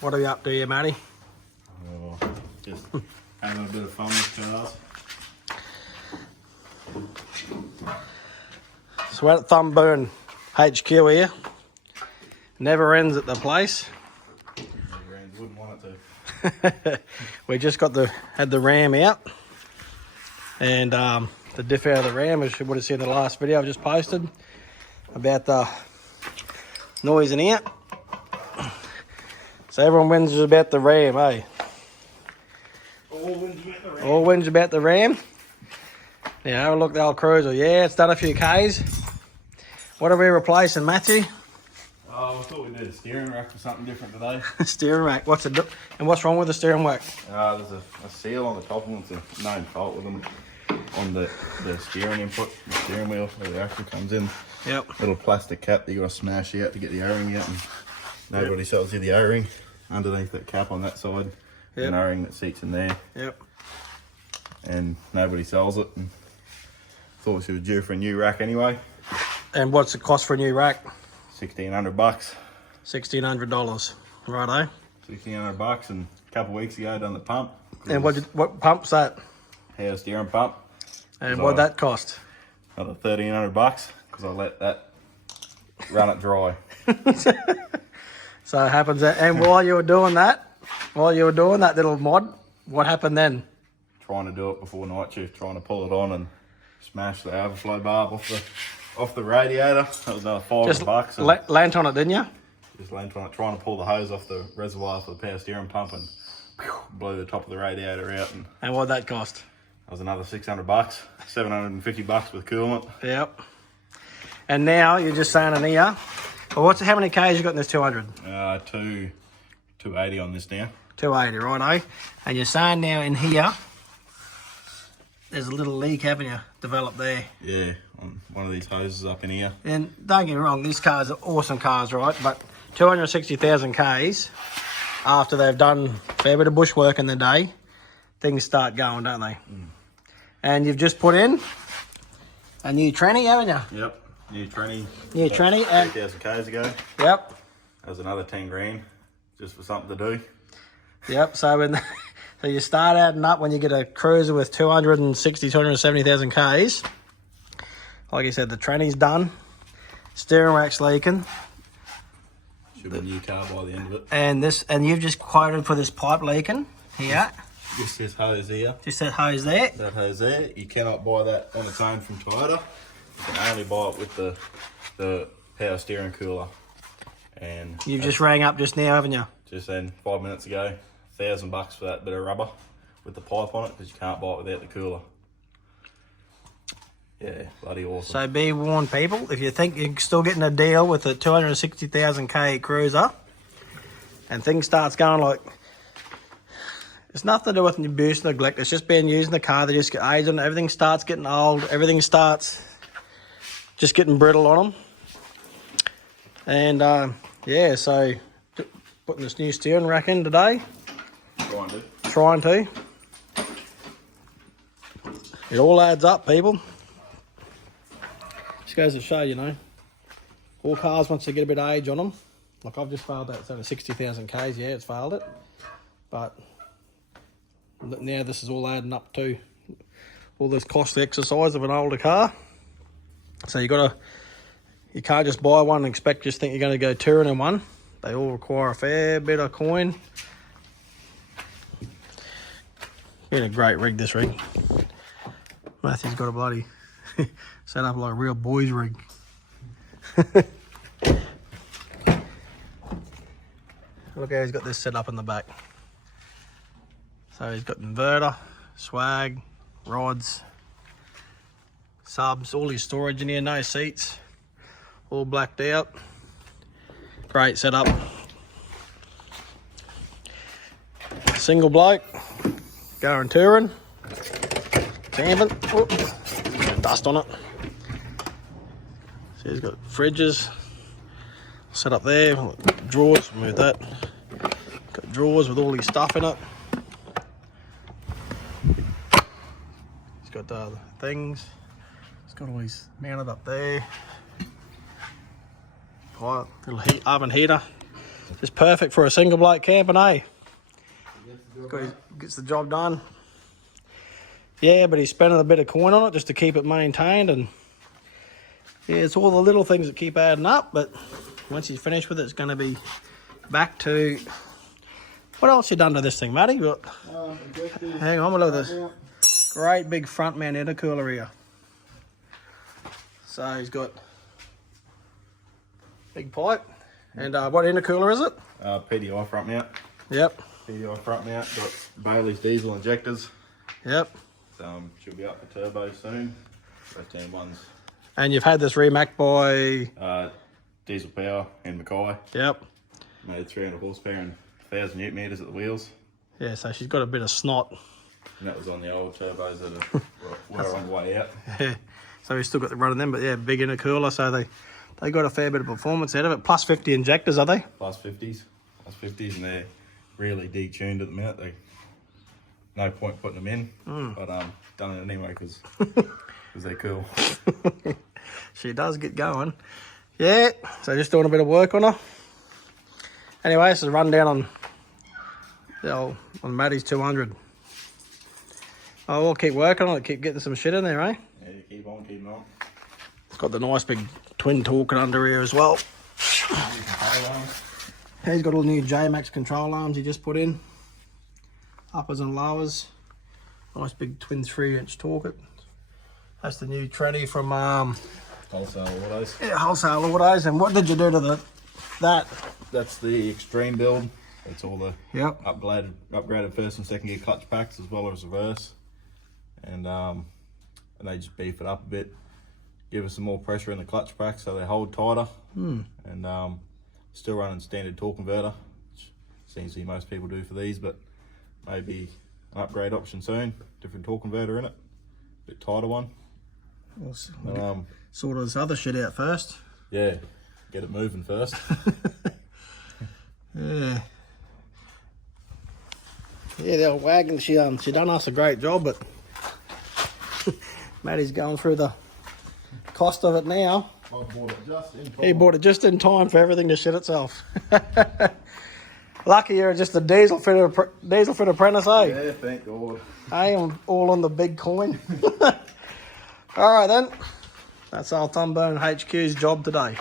What are you up to here, Matty? Oh, just having a bit of fun with cars. So we're at Thumbburn HQ here. Never ends at the place. Wouldn't want it to. We just had the ram out. And the diff out of the ram, as you would have seen in the last video I've just posted about the noise in here. So everyone wins about the ram, eh? All wins about the ram. Now have a look at the old Cruiser. Yeah, it's done a few Ks. What are we replacing, Matthew? Oh, I thought we did a steering rack or something different today. Steering rack. What's wrong with the steering rack? There's a seal on the top of them. It's a known fault with them on the steering input, the steering wheel where the axle comes in. Yep. Little plastic cap that you got to smash out to get the O-ring out, and nobody sells you the O-ring underneath that cap on that side. Yep. An O-ring that seats in there. Yep. And nobody sells it. And thought she was due for a new rack anyway. And what's the cost for a new rack? $1,600. $1,600. Righto. $1,600, and a couple of weeks ago I done the pump. And what pump's that? Power steering pump. And what'd that cost? Another $1,300 because I let that run it dry. So it happens that, and while you were doing that little mod, what happened then? Trying to do it before night shift, trying to pull it on and smash the overflow barb off the radiator. That was another $500. Just lent on it, didn't you? Just lent on it, trying to pull the hose off the reservoir for the power steering pump, and blew the top of the radiator out. And what'd that cost? That was another $600, $750 with coolant. Yep. And now you're just saying in here. Well, how many Ks you got in this 200? 280 on this now. 280, righto. And you're saying now in here, there's a little leak, haven't you, developed there? Yeah, on one of these hoses up in here. And don't get me wrong, these cars are awesome cars, right? But 260,000 Ks, after they've done a fair bit of bushwork in the day, things start going, don't they? Mm. And you've just put in a new tranny, haven't you? Yep, new tranny. New tranny. And 3,000 Ks ago. Yep. That was another 10 grand, just for something to do. Yep, so so you start adding up when you get a Cruiser with 270,000 Ks. Like you said, the tranny's done. Steering rack's leaking. Should be a new car by the end of it. And you've just quoted for this pipe leaking here. Just this hose here. Just that hose there. That hose there. You cannot buy that on its own from Toyota. You can only buy it with the power steering cooler. And you've just rang up just now, haven't you? Just then, 5 minutes ago. $1,000 for that bit of rubber with the pipe on it, because you can't buy it without the cooler. Yeah, bloody awesome. So be warned, people, if you think you're still getting a deal with a 260,000 K Cruiser and things starts going like, it's nothing to do with abuse and neglect, it's just being used in the car, they just get age on it, everything starts getting old, everything starts just getting brittle on them. And yeah, so putting this new steering rack in today. Trying to. It all adds up, people. Just goes to show, you know, all cars, once they get a bit of age on them, like I've just failed that, it's only 60,000 Ks, yeah, it's failed it. But now this is all adding up to all this costly exercise of an older car. So you can't just buy one and just think you're going to go touring in one. They all require a fair bit of coin. Been a great rig, this rig. Matthew's got a bloody set up like a real boys rig. Look how he's got this set up in the back. So he's got inverter, swag, rods, subs, all his storage in here, no seats, all blacked out. Great setup. Single bloke, going touring, camping. Whoop. Dust on it. So he's got fridges set up there, drawers, move that. Got drawers with all his stuff in it. He's got the things. He's got all his mounted up there. Little oven heater. Just perfect for a single bloke camping, eh? Gets the job done. Yeah, but he's spending a bit of coin on it just to keep it maintained, and yeah, it's all the little things that keep adding up, but once he's finished with it, it's going to be back to... What else you done to this thing, Matty? Hang on, look at this. Great big front mount intercooler here. So he's got big pipe. And what intercooler is it? PDI front mount. Yep. PDI front mount, got Bailey's diesel injectors. Yep. She'll be up for turbo soon. 15 ones. And you've had this remap by... Diesel power and Mackay. Yep. Made 300 horsepower and 1,000 newton meters at the wheels. Yeah, so she's got a bit of snot. And that was on the old turbos that were on the way out. Yeah. So we've still got the run of them, but yeah, big intercooler, so they got a fair bit of performance out of it. Plus 50 injectors, are they? Plus 50s, and they're really detuned at the minute. No point putting them in, but done it anyway because they're cool. She does get going. Yeah, so just doing a bit of work on her. Anyway, this is a rundown on Matty's 200. Oh, we'll keep working on it, keep getting some shit in there, eh? Yeah, you keep on keeping on. It's got the nice big twin talking under here as well. He's got all the new J-Max control arms he just put in. Uppers and lowers. Nice big twin 3-inch Torque. That's the new Trendy from Wholesale autos. yeah, Wholesale Autos. And what did you do to that? That's the extreme build. It's all the Yep. upgraded first and second gear clutch packs as well as reverse. And they just beef it up a bit, give us some more pressure in the clutch pack so they hold tighter. And still running standard torque converter, which seems to be most people do for these, but maybe an upgrade option soon. Different torque converter in it, bit tighter one. We'll sort this other shit out first. Yeah, get it moving first. Yeah. Yeah, the old wagon, she done us a great job, but Matty's going through the cost of it now. I bought it just in time. He bought it just in time for everything to shit itself. Lucky you're just a diesel fit apprentice, eh? Yeah, thank God. I am all on the big coin. All right then, that's our Thumbone HQ's job today.